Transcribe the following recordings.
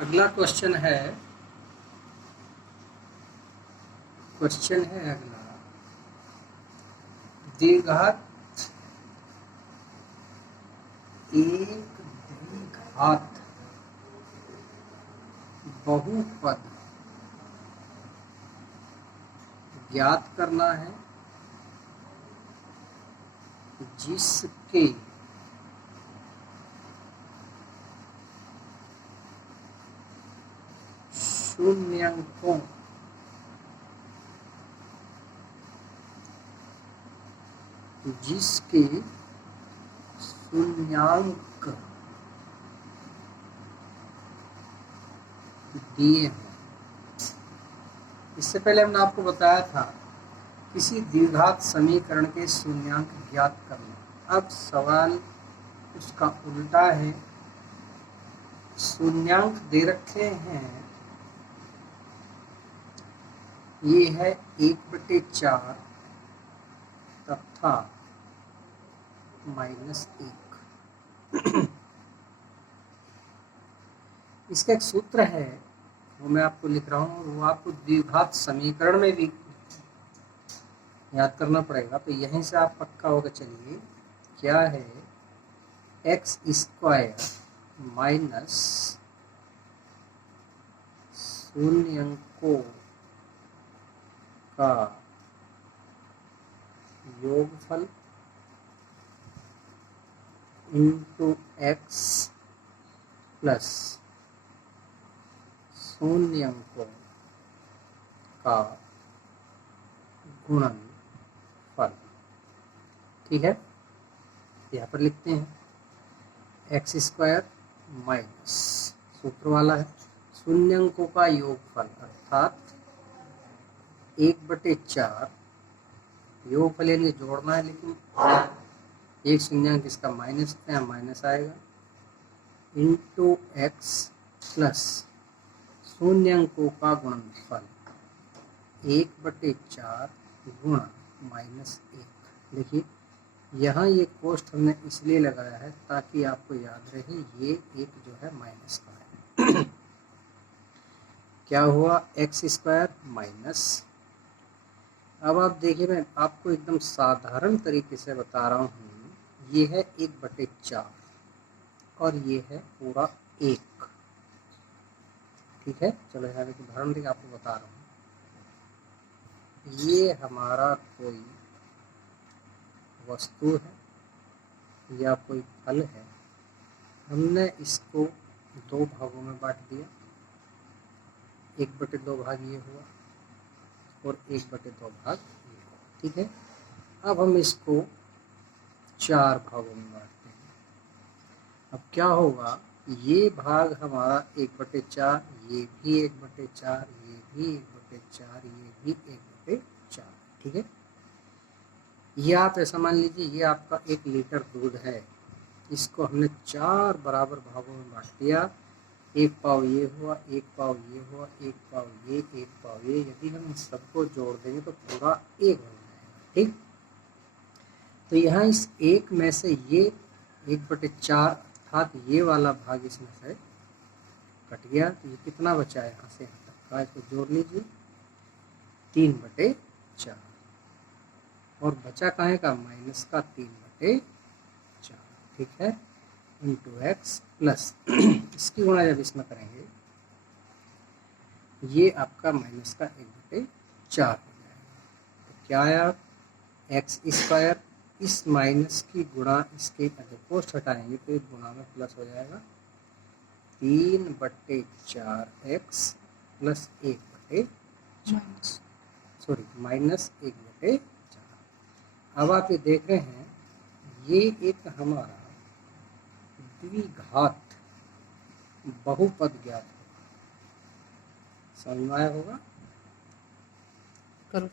अगला क्वेश्चन है अगला द्विघात एक द्विघात बहुपद ज्ञात करना है जिसके शून्यंकों शून्यांक दिए हैं। इससे पहले हमने आपको बताया था किसी द्विघात समीकरण के शून्यांक ज्ञात करना। अब सवाल उसका उल्टा है। शून्यांक दे रखे हैं, ये है 1/4 तथा -1। इसका एक सूत्र है, वो मैं आपको लिख रहा हूँ, वो आपको द्विघात समीकरण में भी याद करना पड़ेगा। तो यहीं से आप पक्का होगा। चलिए, क्या है? x² माइनस शून्यंकों का योगफल इंटू x प्लस शून्यंकों का गुणनफल। ठीक है, यहाँ पर लिखते हैं x² माइनस सूत्र वाला है शून्यंकों का योगफल अर्थात 1/4। योगफल यानी जोड़ना है, लेकिन एक शून्यंक इसका माइनस है, यहाँ माइनस आएगा, इंटू x प्लस शून्यंकों का गुणनफल 1/4 गुणा -1। देखिए, यहाँ ये कोष्ठ हमने इसलिए लगाया है ताकि आपको याद रहे ये एक जो है माइनस का है। क्या हुआ? x² minus. अब आप देखिए, मैं आपको एकदम साधारण तरीके से बता रहा हूँ। ये है 1/4 और ये है पूरा 1। ठीक है, चलो यहाँ एक उदाहरण देकर आपको बता रहा हूँ। ये हमारा कोई वस्तु है या कोई फल है। हमने इसको 2 भागों में बांट दिया। 1/2 भाग ये हुआ और 1/2 भाग ये हुआ। ठीक है, अब हम इसको 4 भागों में बांटते हैं। अब क्या होगा? ये भाग हमारा 1/4, ये भी 1/4, ये भी 1/4, ये भी 1/4। ठीक है, ये आप ऐसा मान लीजिए ये आपका 1 लीटर दूध है। इसको हमने 4 बराबर भागों में बांट दिया। 1 पाव ये हुआ, 1 पाव ये हुआ, 1 पाव ये, 1 पाव ये। यदि हम इन सबको जोड़ देंगे तो पूरा 1 हो जाएगा। ठीक, तो यहाँ इस 1 में से ये 1/4 अर्थात ये वाला भाग इसमें से कट गया। तो ये कितना बचा है? यहाँ से यहाँ तक का इसको जोड़ लीजिए, 3/4। और बचा कहाँ का? माइनस का 3/4। ठीक है, इंटू x प्लस इसकी गुणा जब इसमें करेंगे ये आपका माइनस का 1/4 हो जाएगा। तो क्या आया? x²। इस माइनस की गुणा इसके जब पोस्ट हटाएंगे तो एक गुणा में प्लस हो जाएगा, 3/4x प्लस 1/4 सॉरी माइनस 1/4। अब आप ये देख रहे हैं ये एक हमारा द्विघात बहुपद ज्ञात होगा। समझ में आया होगा? करो।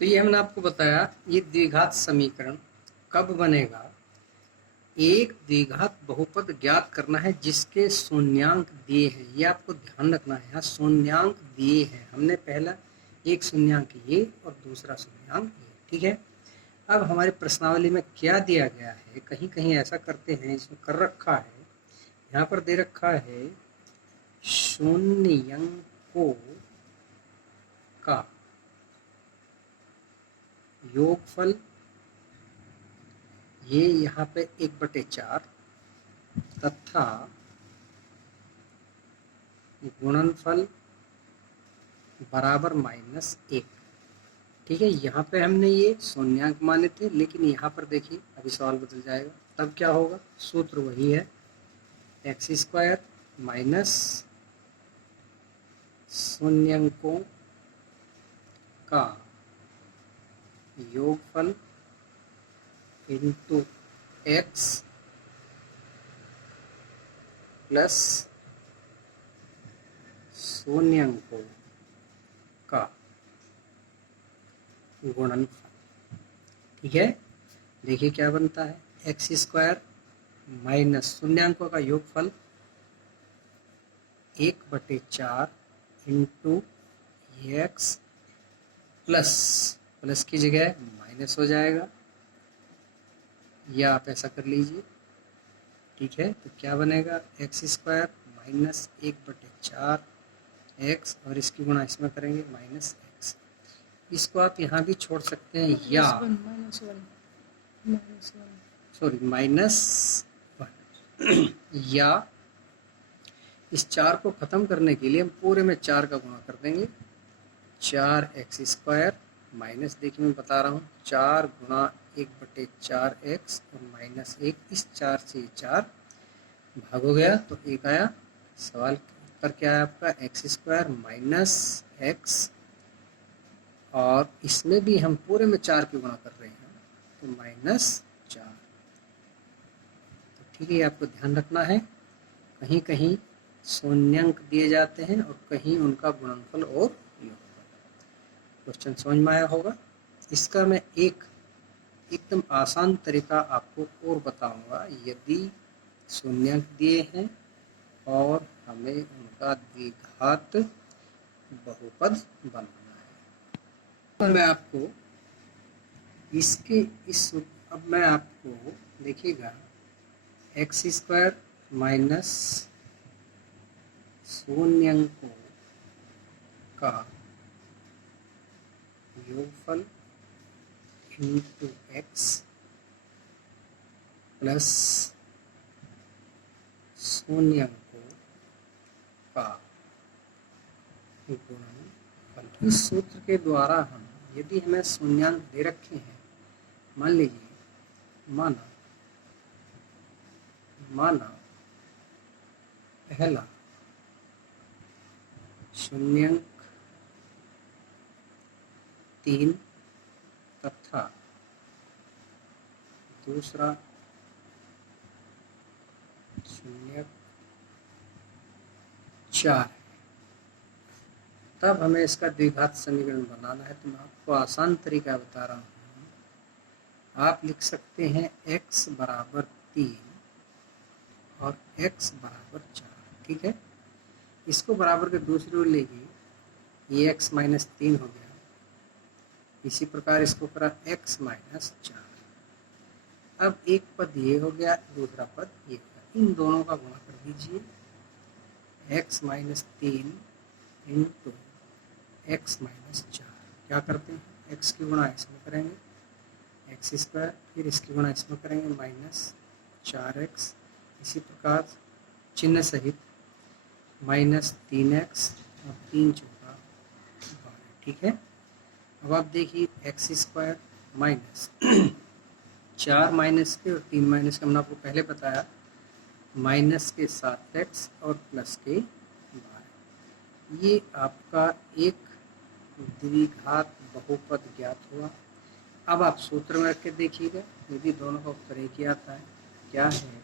तो ये हमने आपको बताया ये द्विघात समीकरण कब बनेगा। एक द्विघात बहुपद ज्ञात करना है जिसके शून्यांक दिए हैं। ये आपको ध्यान रखना है, यहाँ शून्यांक दिए हैं। हमने पहला एक शून्यांक ये और दूसरा शून्यांक ये। ठीक है, अब हमारी प्रश्नावली में क्या दिया गया है? कहीं कहीं ऐसा करते हैं, इसमें कर रखा है, यहाँ पर दे रखा है शून्यंकों का योगफल, ये यहाँ पे 1/4 तथा गुणनफल बराबर -1। ठीक है, यहाँ पे हमने ये शून्यांक माने थे, लेकिन यहाँ पर देखिए अभी सवाल बदल जाएगा। तब क्या होगा, सूत्र वही है, x² माइनस शून्यंकों का योगफल इंटू x प्लस शून्यंकों का गुणनफल। ठीक है, देखिए क्या बनता है, x² माइनस शून्यांकों का योगफल 1/4 इंटू x प्लस की जगह माइनस हो जाएगा, या आप ऐसा कर लीजिए। ठीक है, तो क्या बनेगा, x² माइनस 1/4 x और इसकी गुणा इसमें करेंगे -x। इसको आप यहाँ भी छोड़ सकते हैं, या -1 या इस 4 को खत्म करने के लिए हम पूरे में 4 का गुणा कर देंगे। 4x² माइनस, देखिए मैं बता रहा हूँ, 4 गुणा 1/4x और -1, इस 4 से 4 भाग हो गया तो 1 आया। सवाल उत्तर क्या है आपका, x² माइनस x, और इसमें भी हम पूरे में 4 की गुणा कर रहे हैं तो -4। तो ठीक है, आपको ध्यान रखना है, कहीं कहीं शून्यंक दिए जाते हैं और कहीं उनका गुणनफल और योगफल। क्वेश्चन समझ में आया होगा। इसका मैं एकदम आसान तरीका आपको और बताऊंगा। यदि शून्यंक दिए हैं और हमें उनका द्विघात बहुपद बनाना है, तो मैं आपको अब मैं आपको देखिएगा, x² माइनस शून्यंकों का योगफल इंटू x प्लस शून्यंकों का गुणनफल। इस सूत्र के द्वारा हम, यदि हमें शून्यांक दे रखे हैं, मान लीजिए माना पहला शून्यंक 3 तथा दूसरा शून्यंक 4 है, तब हमें इसका द्विघात समीकरण बनाना है। तो मैं आपको आसान तरीका बता रहा हूँ। आप लिख सकते हैं x बराबर 3 और x बराबर 4। ठीक है, इसको बराबर के दूसरी ओर ले गए, ये x माइनस 3 हो गया। इसी प्रकार इसको करा x माइनस 4। अब एक पद ये हो गया, दूसरा पद ये हो गया, इन दोनों का गुणा कर दीजिए। x minus 3 into x minus 4, क्या करते हैं, x की गुणा इसमें करेंगे x², फिर इसकी गुणा इसमें करेंगे -4x, इसी प्रकार चिन्ह सहित -3x और 3 चौका 12। ठीक है, अब आप देखिए x² माइनस 4 माइनस के और 3 माइनस के, हमने आपको पहले बताया, माइनस के 7x और प्लस के 12। ये आपका एक द्विघात बहुपद ज्ञात हुआ। अब आप सूत्र में रख के देखिएगा, यदि दोनों का उत्तर एक ही आता है, क्या है,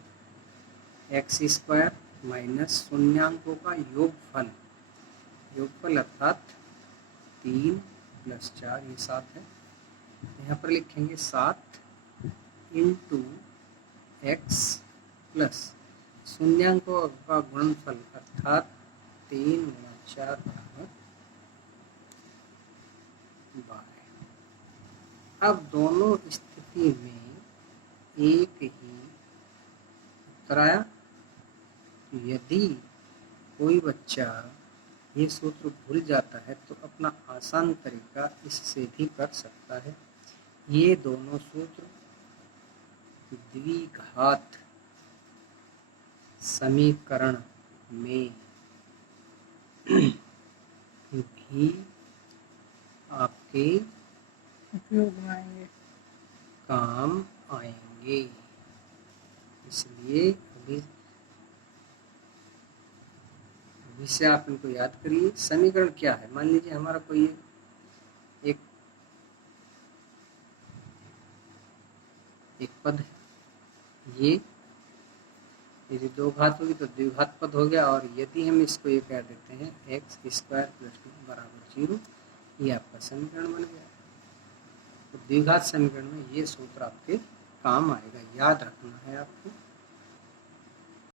x² माइनस शून्यांकों का योगफल अर्थात 3 प्लस 4, ये 7 है, यहाँ पर लिखेंगे 7 इंटू x प्लस शून्यांकों का गुणनफल अर्थात 3 गुणा 4 बराबर 12। अब दोनों स्थिति में एक ही उत्तर आया। यदि कोई बच्चा ये सूत्र भूल जाता है तो अपना आसान तरीका इससे भी कर सकता है। ये दोनों सूत्र द्विघात समीकरण में भी आपके उपयोग में आएंगे। काम आएंगे। इसलिए अभी से आप इनको याद करिए। समीकरण क्या है? मान लीजिए हमारा कोई एक पद है, ये यदि दो घात होगी तो द्विघात पद हो गया, और यदि हम इसको ये कह देते हैं एक्स स्क्वायर प्लस 2 बराबर 0, ये आपका समीकरण बन गया। तो द्विघात समीकरण में ये सूत्र आपके काम आएगा, याद रखना है आपको।